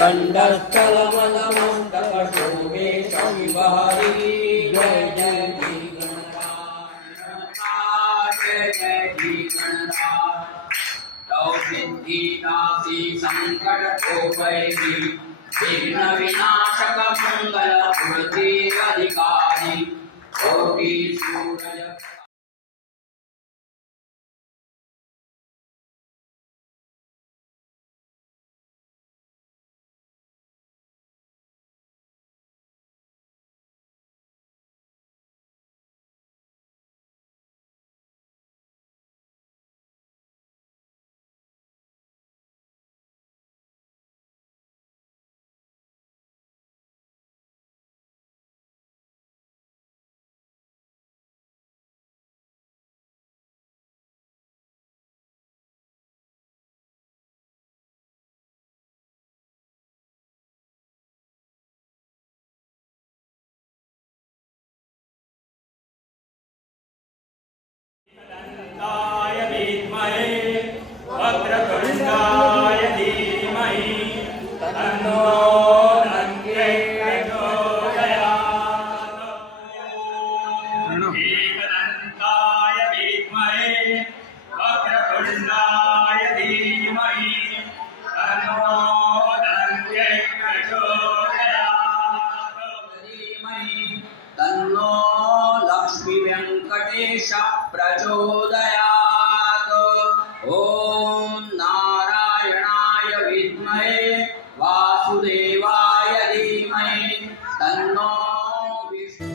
गंडस्थलमलमस्तकशोभे शिवहरि जय जय जी गणराज जय जय जी गणराज तौ सिद्धि नासी संकट भोगैहि विघ्न विनाशक मंगल मूर्ति अधिकारी कोटि सूरज वक्रतुण्डाय धीमहि तन्नो दन्ते प्रचोदयात् एकदन्ताय विद्महे वक्रतुण्डाय धीमहि तन्नो दन्ते प्रचोदयात् तन्नो लक्ष्मी वेंकटेश प्रचोदयात् ओम नारायणाय विद्महे वासुदेवाय धीमहि तन्नो विष्णु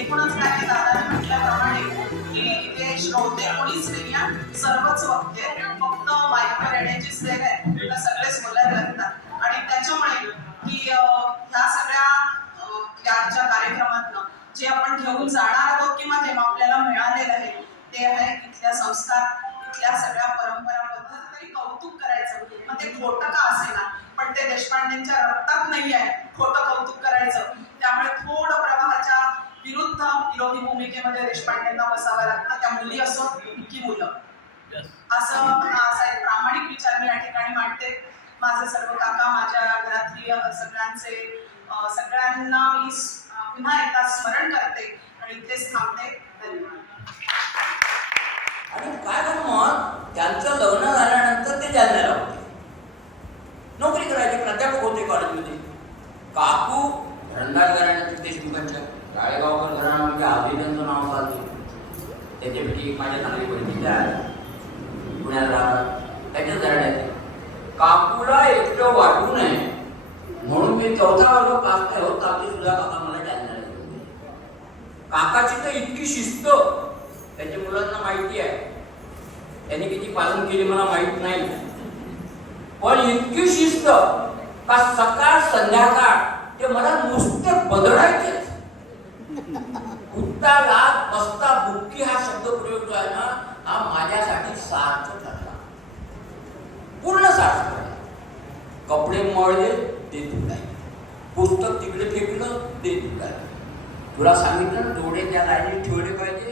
एकूणच काही दादाने म्हटल्याप्रमाणे की इथे श्रोते कोणीच नाही आहे, सर्वच वक्ते फक्त माईकवर येण्याची सेवा आहे तर सगळेच बोलायला लागतात. आणि त्याच्यामुळे की ह्या सगळ्या याच्या कार्यक्रमातनं जे आपण घेऊन जाणार आहोत किंवा जे आपल्याला मिळालेलं आहे ते आहे इथल्या संस्कार, इथल्या सगळ्या परंपराबद्दल तरी कौतुक करायचं. मग ते खोटं का असेना, पण ते देशपांडेंच्या रक्तात नाही आहे खोटं कौतुक करायचं. त्यामुळे थोडं प्रवाहाच्या विरुद्ध विरोधी भूमिकेमध्ये देशपांडेंना बसावं लागतं, त्या मुली असो की मुलं. असं असा एक प्रामाणिक विचार मी या ठिकाणी मांडते. माझे सर्व काका, माझ्या घरातली सगळ्यांचे सगळ्यांना मी पुन्हा एकदा स्मरण करते आणि इथेच थांबते. धन्यवाद. आणि काय मग त्यांचं लग्न झाल्यानंतर ते जालन्याला होते, नोकरी करायचे, प्राध्यापक होते कॉलेजमध्ये. काकू धनराज घराण्याचे देशमुखांच्या काळेगावकर घराणं म्हणजे आधीचं नाव चालते. त्याच्यापैकी एक माझ्या चांगली परिस्थिती आहे, पुण्याला राहतात, त्याच्याच घराण्याचे. काकूला एकटं वाटू नये म्हणून मी 4था वर्ग पास नाही होत तापी सुद्धा काका मला जालन्याला घेऊन. काकाची तर इतकी शिस्त त्यांच्या मुलांना माहिती आहे, त्यांनी किती पालन केली मला माहित नाही, पण इतकी शिस्त का सकाळ संध्याकाळ ते मला नुसते बदलायचे. उठता लाग बसता बुक्की हा शब्द प्रयोग जो आहे ना, हा माझ्यासाठी सार्थ ठरला, पूर्ण सार्थ ठरला. कपडे मळले ते धुलाय, पुस्तक तिकडे फेकलं ते धुलाय. तुला सांगितलं डोळे त्या लाईनीत ठेवले पाहिजे.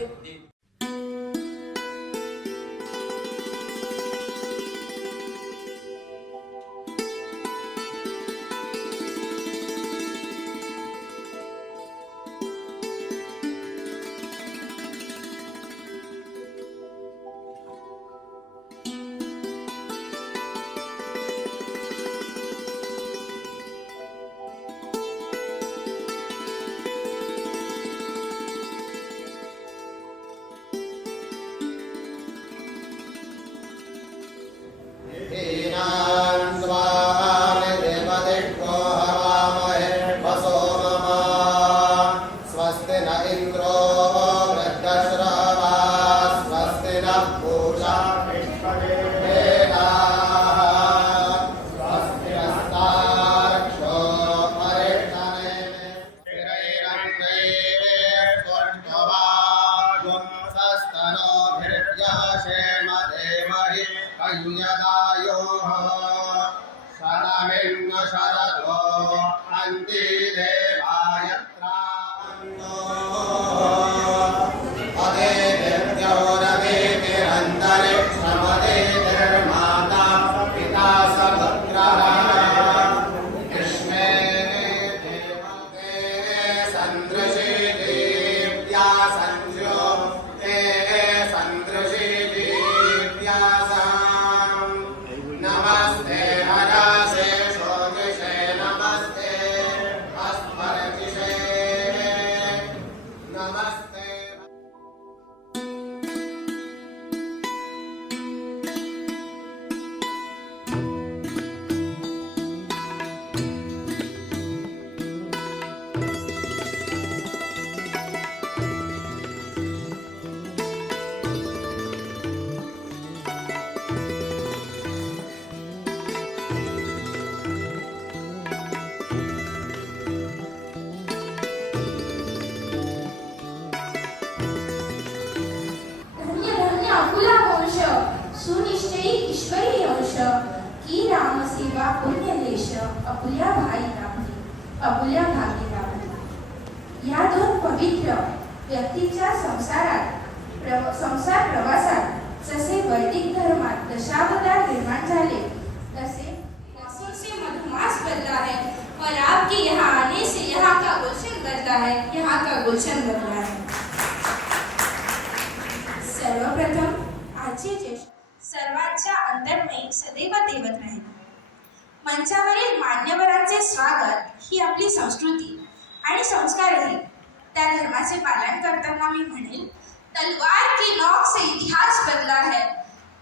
वसन्ति देवाय त्रावन्तो अदेतिरन्तरिक्षमदेतिर्माता पिता सपुत्रः युष्मे देवते सन्दृशे देव्या सञ्जो ते सन्दृशे देव्यासाम् नमस्ते हरासे शोदिषे नमस्ते अस्मरतिषे नमस्ते धन्य धन्य अकुला वंश सुनिश्चयी ईश्वरी अंश की रामसेवा पुण्यदेश अपुल्या भाई लाभली अपुल्या भागी लाभली. या दोन पवित्र व्यक्तीच्या संसार प्रवासात जसे वैदिक धर्मात दशावतार निर्माण झाले तसे मौसम से मधुमास बदला है और आपके यहाँ आने से यहाँ का गुलशन बदला है, यहाँ का गुलशन बदला है. सर्वप्रथम आजचे ज्येष्ठ सर्वांच्या अंतर्मयी सदैव देवत राहील. मंचावरील मान्यवरांचे स्वागत ही आपली संस्कृती आणि संस्कारही. त्या धर्माचे पालन करताना मी म्हणेल, तलवार की नोक से इतिहास बदला है,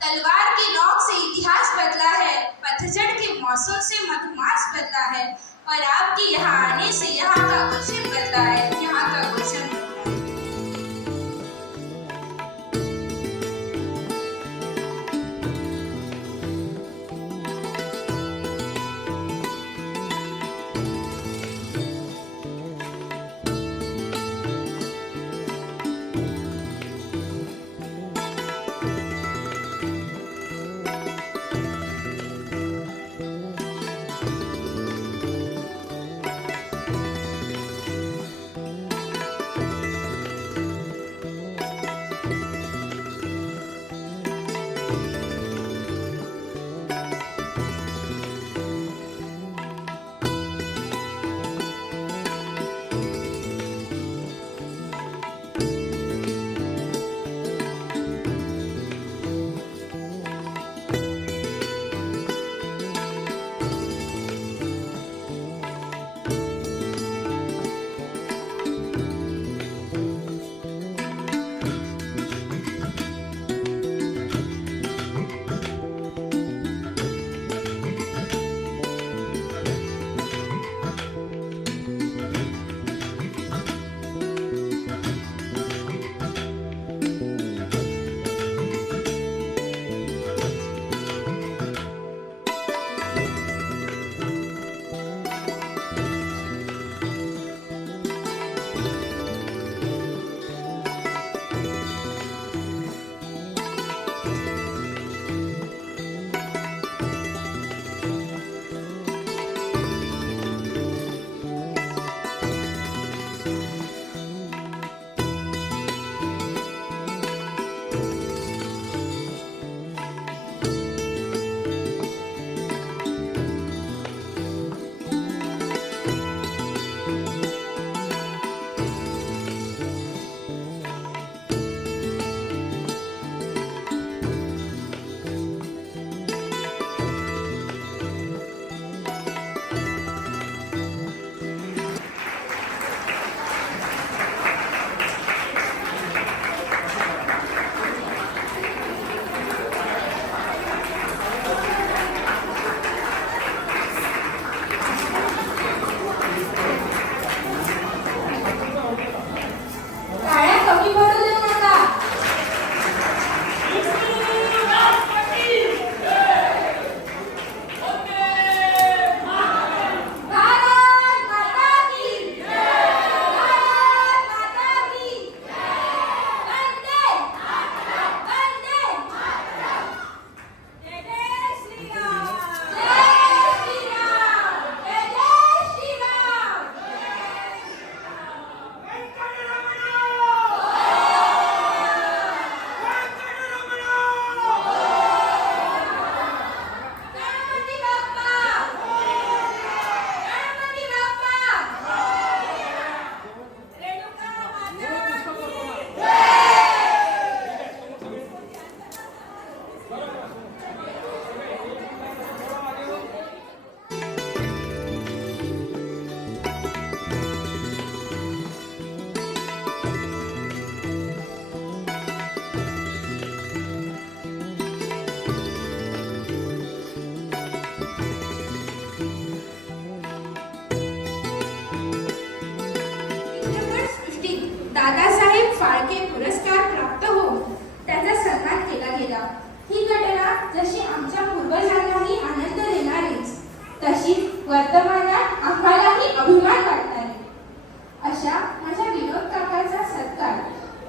तलवार की नोक से इतिहास बदला है, पतझड़ के मौसम से मधुमास बदला है और आपके यहाँ आने से यहाँ का गुलशन बदला है, यहाँ का गुलशन बदला है. दादासाहेब फाळके पुरस्कार प्राप्त होऊन त्याचा सन्मान केला गेला. ही घटना जशी आमच्या पूर्वजांनाही आनंद देणारीच तशीच वर्तमानात आम्हालाही अभिमान वाटणारी. अशा माझ्या विनोद काकाचा सत्कार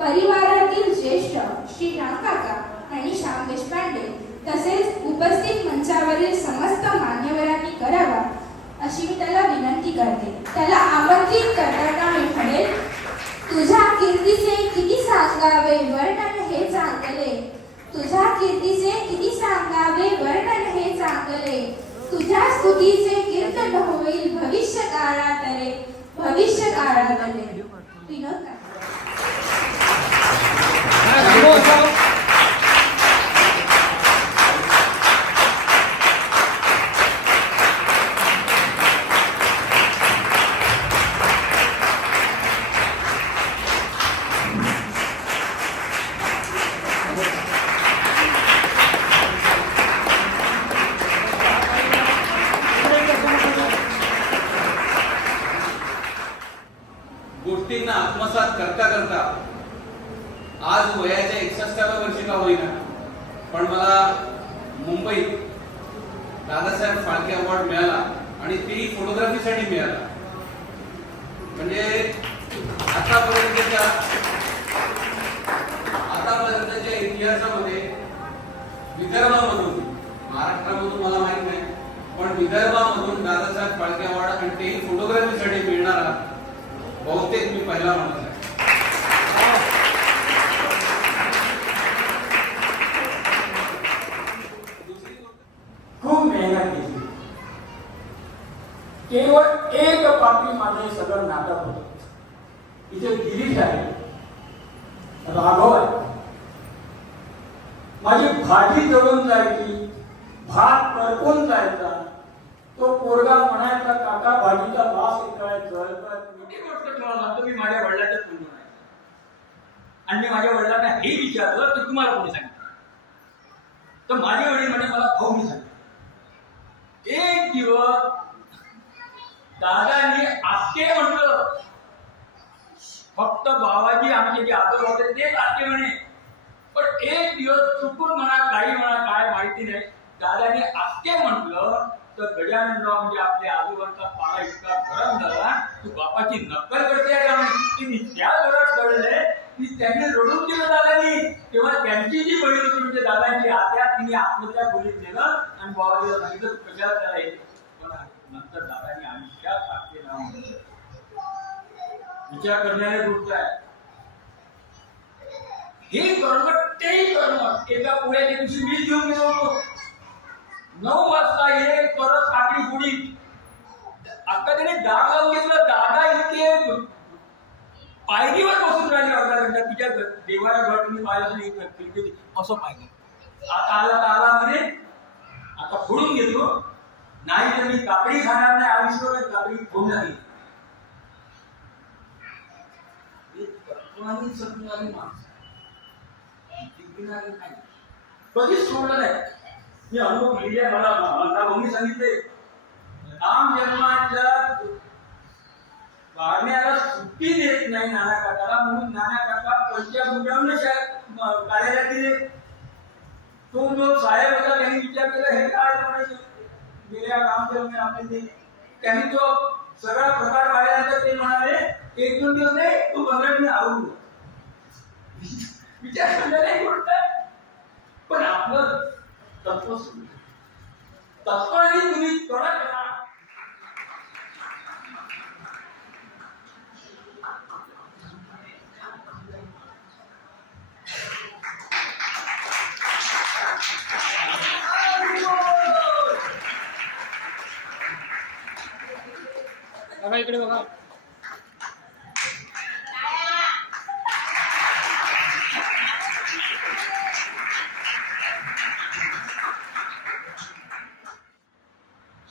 परिवारातील ज्येष्ठ श्री राम काका आणि श्याम देशपांडे तसेच उपस्थित मंचावरील समस्त मान्यवरांनी करावा अशी मी त्याला विनंती करते. त्याला आमंत्रित करताना मी म्हणेल, तुझ्या कीर्तीचे किती सांगावे वर्णन हे चांगले, तुझ्या कीर्तीचे किती सांगावे वर्णन हे चांगले, तुझ्या स्तुतीचे कीर्तन होईल भविष्य काळातले, भविष्य काळातले. विनोद काका. गोष्टींना आत्मसात करता करता आज वयाच्या 61व्या वर्षी का होईना पण मला मुंबईत दादासाहेब फाळके अवॉर्ड मिळाला आणि तेही फोटोग्राफीसाठी मिळाला. म्हणजे आतापर्यंतच्या इतिहासामध्ये विदर्भामधून, महाराष्ट्रामधून मला माहित नाही, पण विदर्भामधून दादासाहेब फाळके अवॉर्ड आणि तेही फोटोग्राफीसाठी मिळणारा बहुतेक मी पहिला माणूस आहे. खूप मेहनत केली. केवळ एक पापी माझे सगळं नाटक होतं. इथे गिरीश आहे, राघव आहे. माझी भाजी जळून जायची, भात करपून जायचा. तो पोरगा म्हणायचा, काका भाजीचा वास येतोय, जळतोय. मोठी गोष्ट तुम्हाला सांगतो, मी माझ्या वडिलांच्याच मुलगा आहे आणि मी माझ्या वडिलांना हे विचारलं की तुम्हाला कोणी सांगितलं, तर माझे वडील म्हणजे मला भाऊनी सांगितलं. एक दिवस दादांनी आत्ते म्हटलं, फक्त बाबाजी आमचे जे आजोबा होते तेच आत्ते म्हणे. पण एक दिवस चुकून म्हणा, काही म्हणा, काय माहिती नाही, दादांनी आत्ते म्हटलं तर गजाननराव म्हणजे आपल्या आजोबांचा पारा इतका गरम झाला की बापाची नक्कल करते का की मी त्या जोरात कळले की त्यांनी रडून दिलं दादानी. तेव्हा त्यांची जी बहीण होती म्हणजे दादांची आत्या, तिने आत्महत्या खोलीत नेलं आणि बाबाजीला सांगितलं कशाला त्याला हे. पण नंतर दादानी आमच्या आत्ते नाव म्हणलं. विचार करणारी गोष्ट आहे. हे करणं तेही करणं. एका पुढ्याच्या दिवशी मीच घेऊन गेलो होतो. 9 वाजता ये परत काकडी पुडी आता त्याने दार लावून घेतलं. दादा इतके पायरीवर बसून राहिले अर्धा घंटा. तिच्या देवाला घर तुम्ही पाहिलं असं पाहिजे. आता आला म्हणे आता फोडून घेतो, नाही तर मी काकडी खाणार नाही. आयुष्यभर काकडी फोडणार नाही. कधीच सोडलं नाही. मी अनुभव लिहिले. मला भाऊनी सांगितले राम जन्माच्या वाढण्याला सुट्टी देत नाही नाना काकाला, म्हणून नाना काका पंचाभूतांना काढायला दिले. तो जो साहेब होता त्यांनी विचार केला हे काय म्हणायचे गेल्या राम जन्म आपले. त्यांनी तो सगळा प्रकार काढल्यानंतर ते म्हणाले 1-2 दिवस नाही, तू 15 मिनिट आवडू. विचार करण्याची गोष्ट आहे. पण आपलं तत्वाने तुम्ही थोडा करा. बघा इकडे बघा.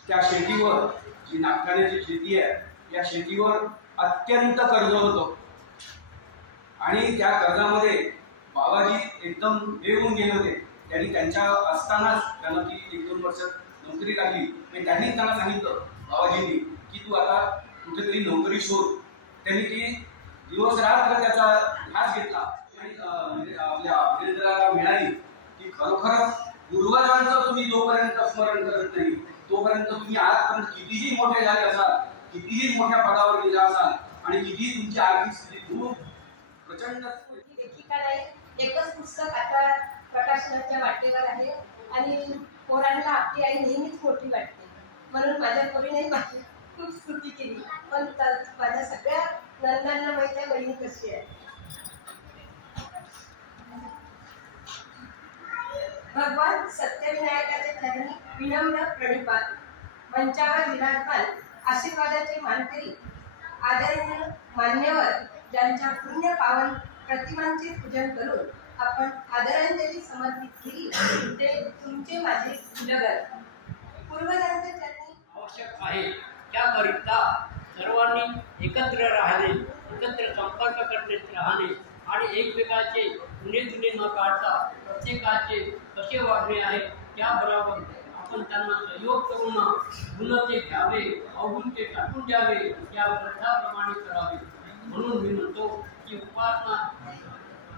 त्या शेतीवर जी नागठाण्याची शेती आहे, या शेतीवर अत्यंत कर्ज होतं आणि त्या कर्जामध्ये बाबाजी एकदम हे होऊन गेले होते. त्यांनी त्यांच्या असतानाच त्यांना ती 1-2 वर्ष नोकरी लागली. त्यांनी त्यांना सांगितलं बाबाजींनी की तू आता कुठेतरी नोकरी शोध. त्यांनी ती दिवस रात्र त्याचा ध्यास घेतला आणि म्हणजे आपल्या वीरेंद्राला मिळाली की खरोखरच पूर्वजांचं तुम्ही जोपर्यंत स्मरण करत नाही तोपर्यंत तुम्ही आजपर्यंत कितीही मोठे झाले असाल, कितीही मोठ्या पदावर गेला असाल आणि कितीही तुमची आर्थिक स्थिती खूप प्रचंड लेखिका नाही. एकच पुस्तक आता प्रकाशनाच्या वाटेवर आहे आणि पोरांना आपली आई नेहमीच मोठी वाटते म्हणून माझ्या पोरीने माझी खूप स्तुती केली. पण माझ्या सगळ्या नंदांना माहिती आहे बहीण कशी आहे. भगवान सत्यविनायकाचे चरणी विनम्र प्रणिपात. मंचावर विराजमान आशीर्वादाचे मानकरी आदरणीय मान्यवर ज्यांच्या पुण्य पावन प्रतिमांचे पूजन करून आपण आदरांजली समर्पित केली ते तुमचे माझे कुलगुरू. पूर्वजांचे चरणी आवश्यक आहे. त्याकरिता सर्वांनी एकत्र राहणे, एकत्र संपर्क करण्यात राहणे आणि एकमेकाचे जुने न काढता प्रत्येकाचे कसे वागणे आहे त्याबरोबर आपण त्यांना सहयोग करून गुण ते घ्यावे, अवगुण ते टाकून द्यावे, या ग्रंथाप्रमाणे करावे. म्हणून मी म्हणतो की उपासना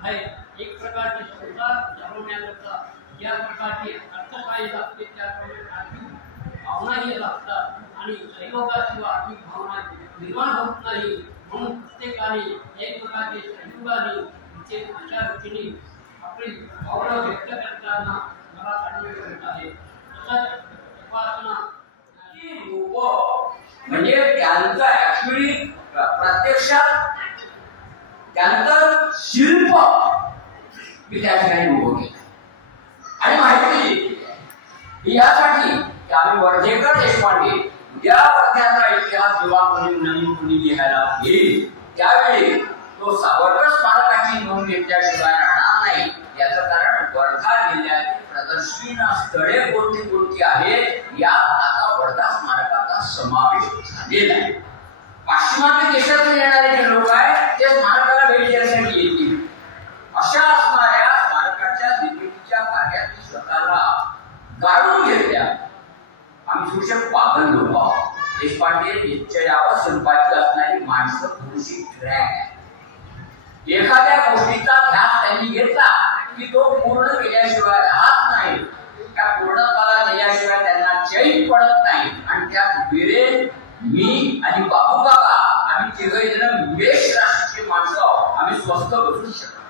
आहे एक प्रकारची संसार चालवण्याकरता ज्या प्रकारची अर्थकाही लागते त्याप्रमाणे आर्थिक भावनाही लागतात आणि सहयोगाशिवाय आर्थिक भावना निर्माण होत नाही. म्हणून प्रत्येकाने एक प्रकारचे सहयोगाने तिथे अशा रीतीने आपली भावना व्यक्त करताना मला चांगले करत आहे. तसंच उपासना म्हणजे त्यांचं ऍक्च्युली प्रत्यक्षात त्यांचं शिल्प मी त्या ठिकाणी उभं केलं आणि माहिती दिली यासाठी की आम्ही वर्धेकर देशपांडे ज्या वर्ध्याचा इतिहास जेव्हा नवीन कोणी लिहायला येईल त्यावेळी तो सावरकर स्मारकाची नोंद घेतल्याशिवाय राहणार नाही. याचं कारण वर्धा जिल्ह्यातील प्रदर्शनी स्थळे कोणती आहेत यात आता वर्धा स्मारकाचा समावेश झालेला आहे. पाश्चिमात्य देशातून येणारे जे लोक आहेत ते स्मारकाला भेट देण्यासाठी येतील. अशा असणाऱ्या स्मारकाच्या निर्मितीच्या कार्यात स्वतःला गाडून घेतल्या. आम्ही सुशक पागल लोक आहोत. देशपांडे निश्चयावर संपादित असणारी माणसं थोडीशी ट्रॅक आहे. एखाद्या गोष्टीचा ध्यास त्यांनी घेतला की तो पूर्ण केल्याशिवाय राहत नाही. त्या पूर्णत्वाला नेल्याशिवाय त्यांना चैन पडत नाही. आणि त्यात वीरेन, मी आणि बाबू काका आम्ही तिघही जण मेष राशीचे माणसं आहोत. आम्ही स्वस्थ बसू शकतो.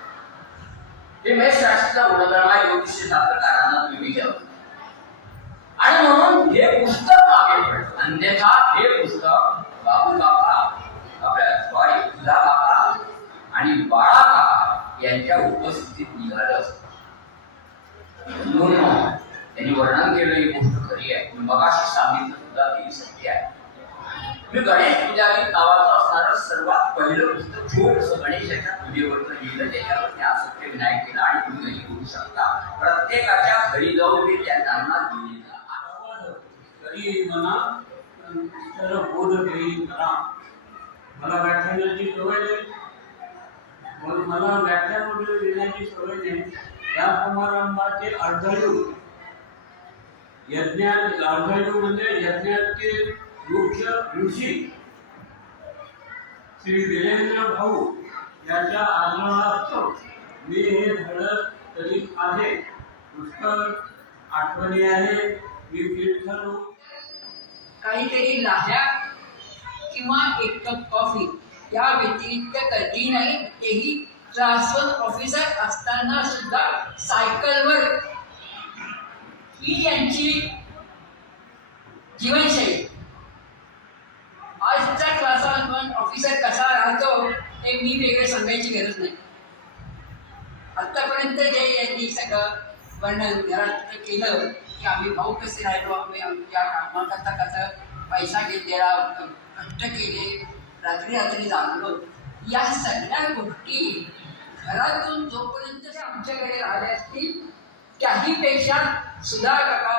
हे मेष राशीचा गुणधर्म आहे. ज्योतिषी शास्त्रकारांना तुम्ही घ्यावं आणि म्हणून हे पुस्तक मागे पडतं. अन्यथा हे पुस्तक बाबू काका आपल्या सुधा काका आणि बाळा काका यांच्या उपस्थितीत निघालं असतं. म्हणून त्यांनी वर्णन केलं ही गोष्ट खरी आहे. मी मगाशी सांगितलं सुद्धा ती सत्य आहे. मी गणेश पूजारी नावाचं असणारं सर्वात पहिलं पुस्तक छोटंसं गणेशाच्या पूजेवरचं लिहिलं. त्याच्यावर त्या सत्यविनायक केला आणि तुम्ही घरी करू शकता. प्रत्येकाच्या घरी जाऊन मी त्या त्यांना दिलेलं तरी म्हणा त्याला बोध घेईन करा. मला व्याख्यानाची सवय नाही म्हणून मला व्याख्यानमध्ये लिहिण्याची सवय नाही. या समारंभाचे अर्धयूग यज्ञात अर्धयूग म्हणजे यज्ञाचे मुख्य ऋषी श्री वीरेंद्र भाऊ याच्या आग्रहास्तव मी हे धडक करीत आहे. पुस्तक आठवणी आहे. मी कीर्तन काहीतरी लाह्या किंवा एक कप कॉफी या व्यतिरिक्त कधी नाही. तेही ट्रान्सफर ऑफिसर असताना सुद्धा सायकलवर ही यांची जीवनशैली. आजच्या ट्रान्सफर ऑफिसर कसा राहतो ते मी वेगळे सांगायची गरज नाही. आतापर्यंत जे यांनी सगळं वर्णन घरात केलं की आम्ही भाऊ कसे राहिलो, आम्ही आमच्या कामाकरता कसं पैसा घेतलेला, कष्ट केले, रात्री जागलो, या सगळ्या गोष्टी घरातून जोपर्यंत आमच्याकडे राहिले असतील त्याहीपेक्षा सुधा काका,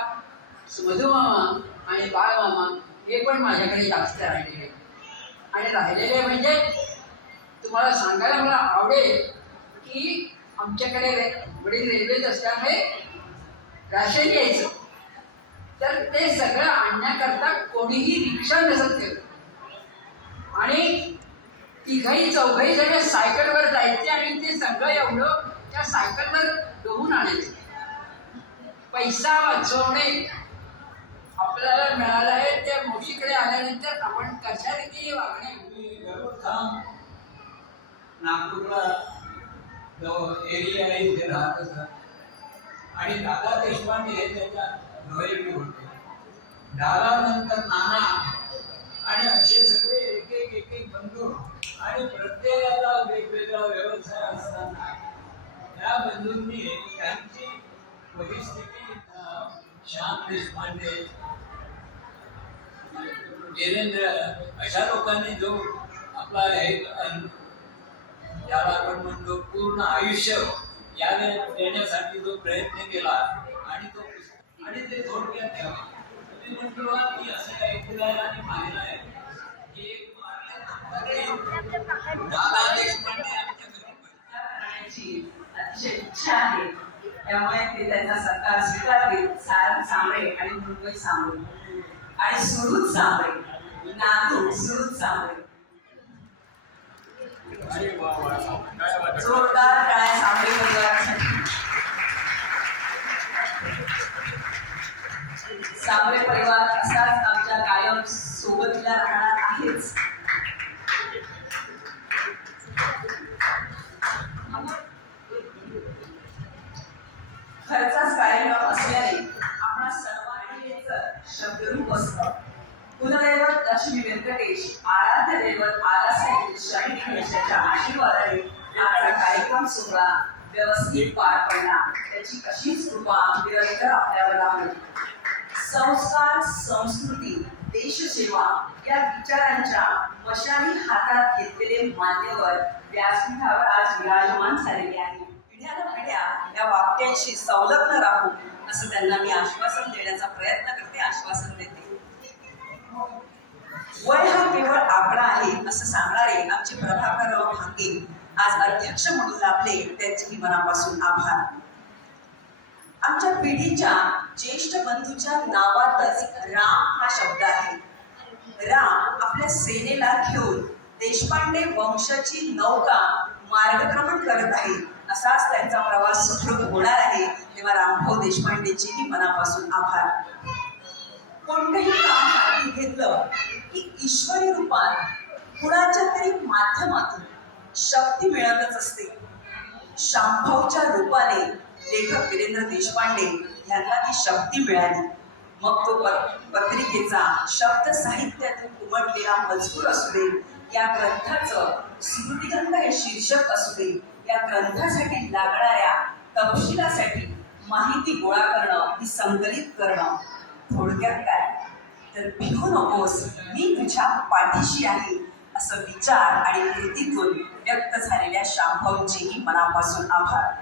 मधू मामा आणि बाळ मामा हे पण माझ्याकडे जास्त राहिलेले. आणि राहिलेले म्हणजे तुम्हाला सांगायला मला आवडेल की आमच्याकडे वडील रेल्वेत असल्यामुळे राशन यायचं. तर ते सगळं आणण्याकरता कोणीही रिक्षा नसत ठेवलं आणि तिघही चौघही जण सायकलवर जायचे आणि ते सगळं एवढं त्या सायकलवर डोहून आणायचे. पैसा वाचवणे आपल्याला मिळाला आहे. त्या मोशीकडे आल्यानंतर आपण कशा रीतीने वागणे. नागपूरला जो एरिया आहे तिथे राहत असतात आणि दादा देशपांडे हे त्याच्या नवरी होते. दादानंतर नाना आणि असे सगळे एक एक बंधू आणि प्रत्येकाला वेगवेगळा व्यवसाय असताना त्या बंधूंनी त्यांची परिस्थिती श्याम देशपांडे, देवेंद्र अशा लोकांनी जो आपला हे याला आपण म्हणतो पूर्ण आयुष्य याने देण्यासाठी जो प्रयत्न केला आणि तो आणि ते थोडक्यात ठेवा. मी म्हणतो की असं ऐकलं आहे आणि पाहिलं आहे की दादा देशपांडे आमच्या करण्याची अतिशय इच्छा आहे. त्यामुळे ते त्यांचा सत्कार स्वीकारतील. सारंग सांबळे आणि मुंबई सांबळे आणि सुरुज सांबळे, नातू सुरुज सांबळे. जोरदार टाळ्या सांबळे परिवारासाठी. सांबळे परिवार असाच आमच्या कायम सोबतीला राहणार आहेच. खर्चाच कार्यक्रम असल्याने आपणा सर्वांनी शब्दरूप असतं. कुलदैवत लक्ष्मी व्यंकटेश, आराध्य दैवत आलासाहेब शाही यशाच्या आशीर्वादाने आजचा कार्यक्रम सोहळा व्यवस्थित पार पडला. त्याची अशीच कृपा निरंतर आपल्यावर राहील. संस्कार, संस्कृती, देशसेवा या विचारांच्या मशाली हातात घेतलेले मान्यवर व्यासपीठावर आज विराजमान झालेले आहेत. पिढ्यानपिढ्या या वाक्यांशी संलग्न राहू असं त्यांना मी आश्वासन देण्याचा प्रयत्न करते, आश्वासन देते. वय हा केवळ आकडा आहे असं सांगणारे आमचे प्रभाकरराव भांगे आज अध्यक्ष म्हणून लाभले, त्यांचेही मनापासून आभार. आमच्या पिढीच्या ज्येष्ठ बंधूच्या नावातच राम हा शब्द आहे. राम आपल्या सेनेला घेऊन देशपांडे वंशाची नौका मार्गक्रमण करत आहे. असाच त्यांचा प्रवास सुखरूप होणार आहे. तेव्हा रामभाऊ देशपांडेचेही मनापासून आभार. कोणतेही काम हाती घेतलं की ईश्वरी रूपात कुणाच्या तरी माध्यमातून शक्ती मिळतच असते. शामभाऊच्या रूपाने लेखक वीरेंद्र देशपांडे यांना ती शक्ती मिळाली. मग तो पत्रिकेचा शब्द साहित्यातून उमटलेला मजकूर असू दे, या ग्रंथाचं स्मृतिग्रंथ हे शीर्षक असू दे, या ग्रंथासाठी लागणाऱ्या तपशिलासाठी माहिती गोळा करणं, ती संकलित करणं. थोडक्यात काय तर भिवू नकोस, मी तुझ्या पाठीशी आहे असं विचार आणि कृतीतून व्यक्त झालेल्या शामभाऊंचेही मनापासून आभार.